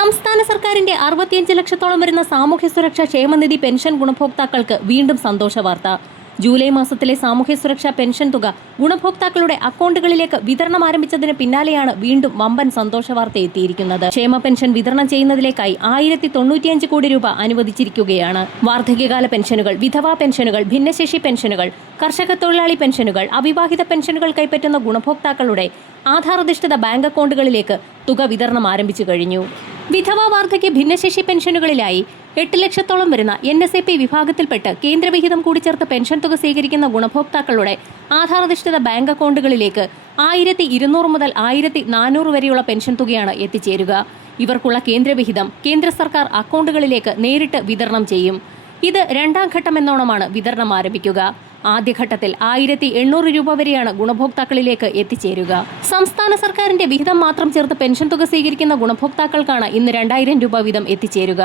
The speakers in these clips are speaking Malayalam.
സംസ്ഥാന സർക്കാരിന്റെ 65 ലക്ഷത്തോളം വരുന്ന സാമൂഹ്യ സുരക്ഷാ ക്ഷേമനിധി പെൻഷൻ ഗുണഭോക്താക്കൾക്ക് വീണ്ടും സന്തോഷ വാർത്ത. ജൂലൈ മാസത്തിലെ സാമൂഹ്യ സുരക്ഷാ പെൻഷൻ തുക ഗുണഭോക്താക്കളുടെ അക്കൗണ്ടുകളിലേക്ക് വിതരണം ആരംഭിച്ചതിന് പിന്നാലെയാണ് വീണ്ടും വമ്പൻ സന്തോഷ വാർത്ത എത്തിയിരിക്കുന്നത്. ക്ഷേമ പെൻഷൻ വിതരണം ചെയ്യുന്നതിലേക്കായി 1095 കോടി രൂപ അനുവദിച്ചിരിക്കുകയാണ്. വാർദ്ധക്യകാല പെൻഷനുകൾ, വിധവാ പെൻഷനുകൾ, ഭിന്നശേഷി പെൻഷനുകൾ, കർഷക തൊഴിലാളി പെൻഷനുകൾ, അവിവാഹിത പെൻഷനുകൾ കൈപ്പറ്റുന്ന ഗുണഭോക്താക്കളുടെ ആധാരധിഷ്ഠിത ബാങ്ക് അക്കൗണ്ടുകളിലേക്ക് തുക വിതരണം ആരംഭിച്ചു കഴിഞ്ഞു. വിധവാ, വാർദ്ധക്യ, ഭിന്നശേഷി പെൻഷനുകളിലായി 8 ലക്ഷത്തോളം വരുന്ന NSAP വിഭാഗത്തിൽപ്പെട്ട് കേന്ദ്രവിഹിതം കൂടി ചേർത്ത് പെൻഷൻ തുക സ്വീകരിക്കുന്ന ഗുണഭോക്താക്കളുടെ ആധാരധിഷ്ഠിത ബാങ്ക് അക്കൗണ്ടുകളിലേക്ക് 1200 മുതൽ 1400 വരെയുള്ള പെൻഷൻ തുകയാണ് എത്തിച്ചേരുക. ഇവർക്കുള്ള കേന്ദ്രവിഹിതം കേന്ദ്ര സർക്കാർ അക്കൗണ്ടുകളിലേക്ക് നേരിട്ട് വിതരണം ചെയ്യും. ഇത് രണ്ടാം ഘട്ടമെന്നോണമാണ് വിതരണം ആരംഭിക്കുക. ആദ്യഘട്ടത്തിൽ 1800 രൂപ വരെയാണ് ഗുണഭോക്താക്കളിലേക്ക് എത്തിച്ചേരുക. സംസ്ഥാന സർക്കാരിന്റെ വിഹിതം മാത്രം ചേർത്ത് പെൻഷൻ തുക സ്വീകരിക്കുന്ന ഗുണഭോക്താക്കൾക്കാണ് ഇന്ന് 2000 രൂപ വീതം എത്തിച്ചേരുക.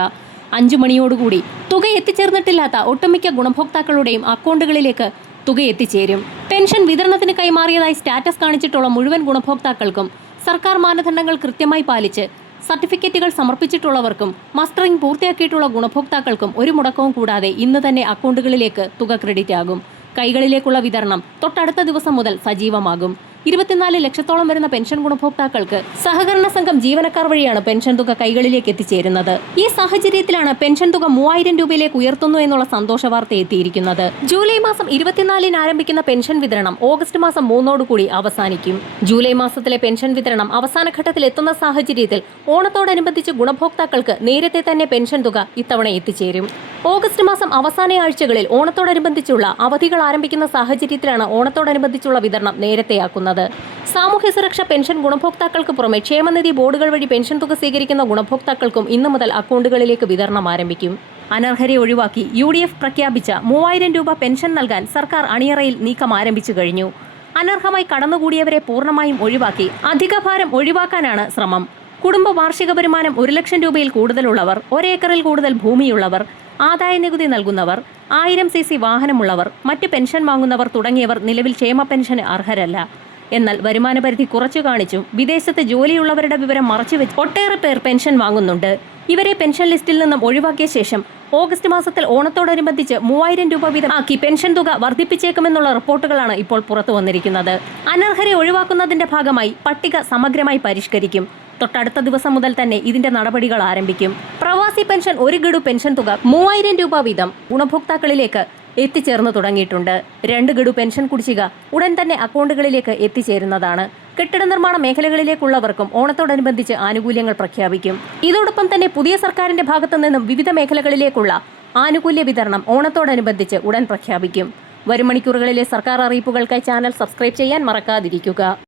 5 മണിയോടുകൂടി തുക എത്തിച്ചേർന്നിട്ടില്ലാത്ത ഒട്ടുമിക്ക ഗുണഭോക്താക്കളുടെയും അക്കൗണ്ടുകളിലേക്ക് തുക എത്തിച്ചേരും. പെൻഷൻ വിതരണത്തിന് കൈമാറിയതായി സ്റ്റാറ്റസ് കാണിച്ചിട്ടുള്ള മുഴുവൻ ഗുണഭോക്താക്കൾക്കും, സർക്കാർ മാനദണ്ഡങ്ങൾ കൃത്യമായി പാലിച്ച് സർട്ടിഫിക്കറ്റുകൾ സമർപ്പിച്ചിട്ടുള്ളവർക്കും, മസ്റ്ററിംഗ് പൂർത്തിയാക്കിയിട്ടുള്ള ഗുണഭോക്താക്കൾക്കും ഒരു മുടക്കവും കൂടാതെ ഇന്ന് തന്നെ അക്കൗണ്ടുകളിലേക്ക് തുക ക്രെഡിറ്റ് ആകും. കൈകളിലേക്കുള്ള വിതരണം തൊട്ടടുത്ത ദിവസം മുതൽ സജീവമാകും. 24 ലക്ഷത്തോളം വരുന്ന പെൻഷൻ ഗുണഭോക്താക്കൾക്ക് സഹകരണ സംഘം ജീവനക്കാർ വഴിയാണ് പെൻഷൻ തുക കൈകളിലേക്ക് എത്തിച്ചേരുന്നത്. ഈ സാഹചര്യത്തിലാണ് പെൻഷൻ തുക 3000 രൂപയിലേക്ക് ഉയർത്തുന്നു എന്നുള്ള സന്തോഷ വാർത്ത എത്തിയിരിക്കുന്നത്. ജൂലൈ മാസം 24-ന് ആരംഭിക്കുന്ന പെൻഷൻ വിതരണം ഓഗസ്റ്റ് മാസം 3-ഓടുകൂടി അവസാനിക്കും. ജൂലൈ മാസത്തിലെ പെൻഷൻ വിതരണം അവസാന ഘട്ടത്തിൽ എത്തുന്ന സാഹചര്യത്തിൽ ഓണത്തോടനുബന്ധിച്ച് ഗുണഭോക്താക്കൾക്ക് നേരത്തെ തന്നെ പെൻഷൻ തുക ഇത്തവണ എത്തിച്ചേരും. ഓഗസ്റ്റ് മാസം അവസാന ആഴ്ചകളിൽ ഓണത്തോടനുബന്ധിച്ചുള്ള അവധികൾ ആരംഭിക്കുന്ന സാഹചര്യത്തിലാണ് ഓണത്തോടനുബന്ധിച്ചുള്ള വിതരണം നേരത്തെയാക്കുന്നത്. സാമൂഹ്യ സുരക്ഷാ പെൻഷൻ ഗുണഭോക്താക്കൾക്ക് പുറമെ ക്ഷേമനിധി ബോർഡുകൾ വഴി പെൻഷൻ തുക സ്വീകരിക്കുന്ന ഗുണഭോക്താക്കൾക്കും ഇന്നു മുതൽ അക്കൗണ്ടുകളിലേക്ക് വിതരണം ആരംഭിക്കും. അനർഹരെ ഒഴിവാക്കി UDF പ്രഖ്യാപിച്ച 3000 രൂപ പെൻഷൻ നൽകാൻ സർക്കാർ അണിയറയിൽ നീക്കം ആരംഭിച്ചു കഴിഞ്ഞു. അനർഹമായി കടന്നുകൂടിയവരെ പൂർണ്ണമായും ഒഴിവാക്കി അധികഭാരം ഒഴിവാക്കാനാണ് ശ്രമം. കുടുംബ വാർഷിക വരുമാനം 1 ലക്ഷം രൂപയിൽ കൂടുതലുള്ളവർ, 1 ഏക്കറിൽ കൂടുതൽ ഭൂമിയുള്ളവർ, ആദായ നികുതി നൽകുന്നവർ, 1000 cc വാഹനമുള്ളവർ, മറ്റ് പെൻഷൻ വാങ്ങുന്നവർ തുടങ്ങിയവർ നിലവിൽ ക്ഷേമ പെൻഷന് അർഹരല്ല. എന്നാൽ വരുമാന പരിധി കുറച്ചു കാണിച്ചും വിദേശത്ത് ജോലിയുള്ളവരുടെ വിവരം മറച്ചുവെച്ച് ഒട്ടേറെ പേർ പെൻഷൻ വാങ്ങുന്നുണ്ട്. ഇവരെ പെൻഷൻ ലിസ്റ്റിൽ നിന്നും ഒഴിവാക്കിയ ശേഷം ഓഗസ്റ്റ് മാസത്തിൽ ഓണത്തോടനുബന്ധിച്ച് 3000 രൂപ വീതം ആക്കി പെൻഷൻ തുക വർദ്ധിപ്പിച്ചേക്കുമെന്നുള്ള റിപ്പോർട്ടുകളാണ് ഇപ്പോൾ പുറത്തു വന്നിരിക്കുന്നത്. അനർഹരെ ഒഴിവാക്കുന്നതിന്റെ ഭാഗമായി പട്ടിക സമഗ്രമായി പരിഷ്കരിക്കും. തൊട്ടടുത്ത ദിവസം മുതൽ തന്നെ ഇതിന്റെ നടപടികൾ ആരംഭിക്കും. പ്രവാസി പെൻഷൻ 1 ഗഡു പെൻഷൻ തുക 3000 രൂപ വീതം ഗുണഭോക്താക്കളിലേക്ക് എത്തിച്ചേർന്നു തുടങ്ങിയിട്ടുണ്ട്. 2 ഗഡു പെൻഷൻ കുടിശ്ശിക ഉടൻ തന്നെ അക്കൗണ്ടുകളിലേക്ക് എത്തിച്ചേരുന്നതാണ്. കെട്ടിട നിർമ്മാണ മേഖലകളിലേക്കുള്ളവർക്കും ഓണത്തോടനുബന്ധിച്ച് ആനുകൂല്യങ്ങൾ പ്രഖ്യാപിക്കും. ഇതോടൊപ്പം തന്നെ പുതിയ സർക്കാരിന്റെ ഭാഗത്തു നിന്നും വിവിധ മേഖലകളിലേക്കുള്ള ആനുകൂല്യ വിതരണം ഓണത്തോടനുബന്ധിച്ച് ഉടൻ പ്രഖ്യാപിക്കും. വരും മണിക്കൂറുകളിലെ സർക്കാർ അറിയിപ്പുകൾക്കായി ചാനൽ സബ്സ്ക്രൈബ് ചെയ്യാൻ മറക്കാതിരിക്കുക.